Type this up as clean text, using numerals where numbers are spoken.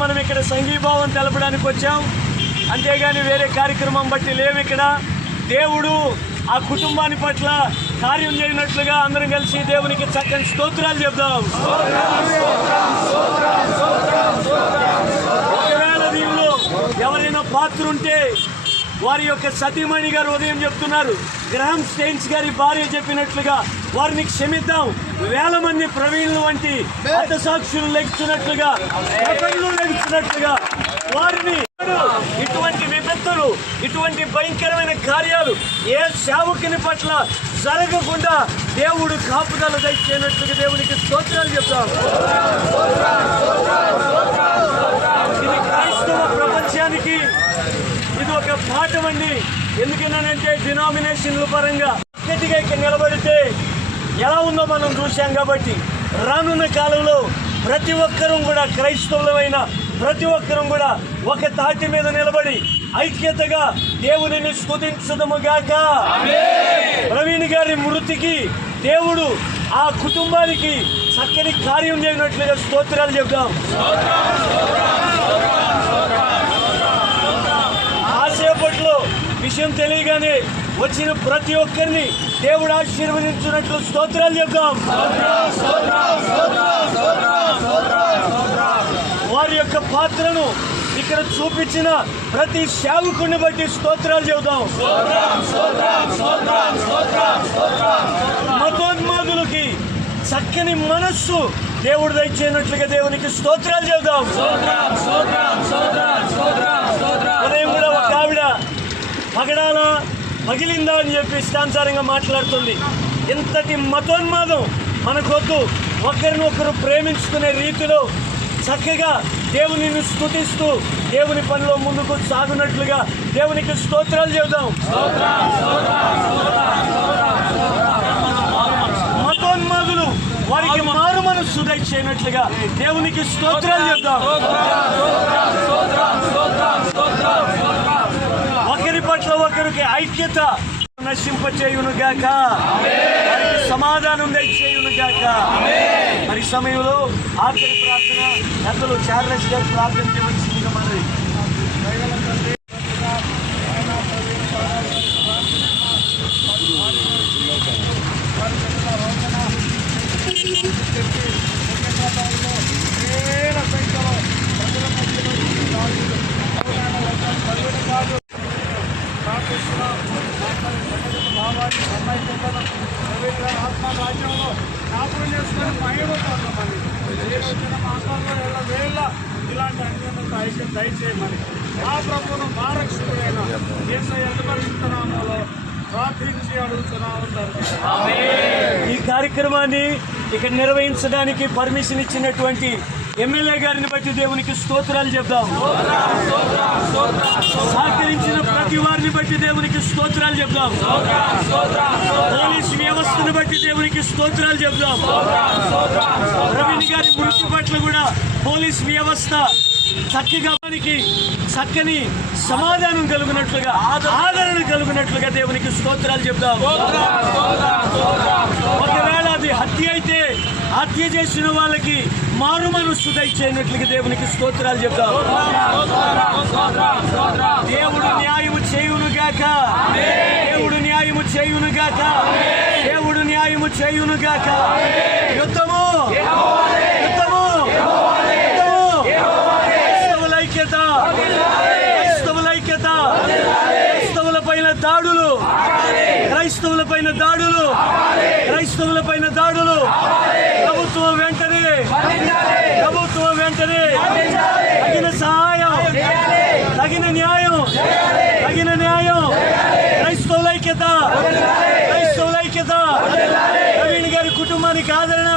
మనం ఇక్కడ సంఘీభావం తెలపడానికి వచ్చాం, అంతేగాని వేరే కార్యక్రమం బట్టి లేవు. ఇక్కడ దేవుడు ఆ కుటుంబాన్ని పట్ల కార్యం చేయనట్లుగా అందరం కలిసి దేవునికి చక్కని స్తోత్రాలు చెప్దాం. ఒకవేళ దీనిలో ఎవరైనా పాత్ర ఉంటే వారి యొక్క సతీమణి గారు ఉదయం చెప్తున్నారు, గ్రహం స్టెయిన్స్ గారి భార్య చెప్పినట్లుగా వారిని క్షమిద్దాం. వేల మంది ప్రవీణులు వంటి హతసాక్షులు లెగుతున్నట్లుగా వారిని ఇటువంటి విపత్తులు, ఇటువంటి భయంకరమైన కార్యాలు ఏ సేవకుని పట్ల జరగకుండా దేవుడు కాపుదల దయచేయనట్లుగా దేవునికి స్తోత్రాలు చెప్తాం. ఇది క్రైస్తవ ప్రపంచానికి ఇది ఒక పాఠం అండి. ఎందుకనంటే డినామినేషన్ల పరంగా గట్టిగా ఇక్కడ నిలబడితే ఎలా ఉందో మనం చూసాం. కాబట్టి రానున్న కాలంలో ప్రతి ఒక్కరూ కూడా, క్రైస్తవులమైన ప్రతి ఒక్కరూ కూడా ఒక తాటి మీద నిలబడి ఐక్యతగా దేవునిని స్తుతించుదముగాక. ప్రవీణ్ గారి మృతికి దేవుడు ఆ కుటుంబానికి చక్కని కార్యం చేయనట్లుగా స్తోత్రాలు చెప్తాం. కాసేపట్లో విషయం తెలియగానే వచ్చిన ప్రతి ఒక్కరిని దేవుడు ఆశీర్వదించినట్లు స్తోత్రాలు చెప్తాం. వారి యొక్క పాత్రను ఇక్కడ చూపించిన ప్రతి సేవకుడిని బట్టి స్తోత్రాలు చెబుతాం. మతోన్మాదులకి చక్కని మనస్సు దేవుడు దయచేయనట్లుగా దేవునికి స్తోత్రాలు చెబుతాం. ఉదయం కూడా ఒక ఆవిడ పగిలిందా అని చెప్పి ఇష్టానుసారంగా మాట్లాడుతుంది. ఇంతటి మతోన్మాదం మనకొద్దు. ఒకరినొకరు ప్రేమించుకునే రీతిలో చక్కగా దేవునిని స్తుతిస్తూ దేవుని పనిలో ముందుకు సాగునట్లుగా దేవునికి స్తోత్రాలు చెబుదాం. మతోన్మాదులు వారికి మారు మనస్సు దయచేయనట్లుగా దేవునికి స్తోత్రాలు చెప్దాం. ఒకరి పట్ల ఒకరికి ఐక్యత నశింపచేయునుగాక, వారికి సమాధానం దయచేయునుగాక. మరి సమయంలో ఆఖరి ప్రార్థన పెద్దలు చార్లెస్ గారు ప్రార్థన చేయవలసిందిగా మరి ఆత్మరాజ్యంలో జ్ఞాపకం చేసుకొని మహిమపడతామని వచ్చిన మాసాల్లో వేళ ఇలాంటి అన్యోన్యత ఐక్యం దయచేయమని మా ప్రభువును మా రక్షకుడైన యేసయ్య పరిశుద్ధనామములో ప్రార్థించి అడుగుతున్నాము తండ్రి. ఈ కార్యక్రమాన్ని ఇక్కడ నిర్వహించడానికి పర్మిషన్ ఇచ్చినటువంటి ఎమ్మెల్యే గారిని బట్టి దేవునికి స్తోత్రాలు చెప్దాం. సహకరించిన ప్రతి వారిని బట్టి దేవునికి స్తోత్రాలు చెప్దాం. పోలీసు వ్యవస్థను బట్టి దేవునికి స్తోత్రాలు చెప్దాం. ప్రవీణ్ గారి మృతి పట్ల కూడా పోలీస్ వ్యవస్థ చక్కని సమాధానం కలుగునట్లుగా ఆదరణ కలుగునట్లుగా దేవునికి స్తోత్రాలు చెప్దాం. ఒకవేళ అది హత్య అయితే హత్య చేసిన వాళ్ళకి మారు మనస్సు దయచేయనట్లుగా దేవునికి స్తోత్రాలు చెప్దాం. దేవుడు న్యాయము చేయునుగాక, దేవుడు న్యాయము చేయునుగాక, దేవుడు న్యాయము చేయునుగాక. యుద్ధము యుద్ధము క్రైస్తవులపైన దాడులు ప్రభుత్వం వెంటనే తగిన సహాయం, తగిన న్యాయం క్రైస్తవుల ఐక్యత ప్రవీణ్ గారి కుటుంబానికి ఆదరణ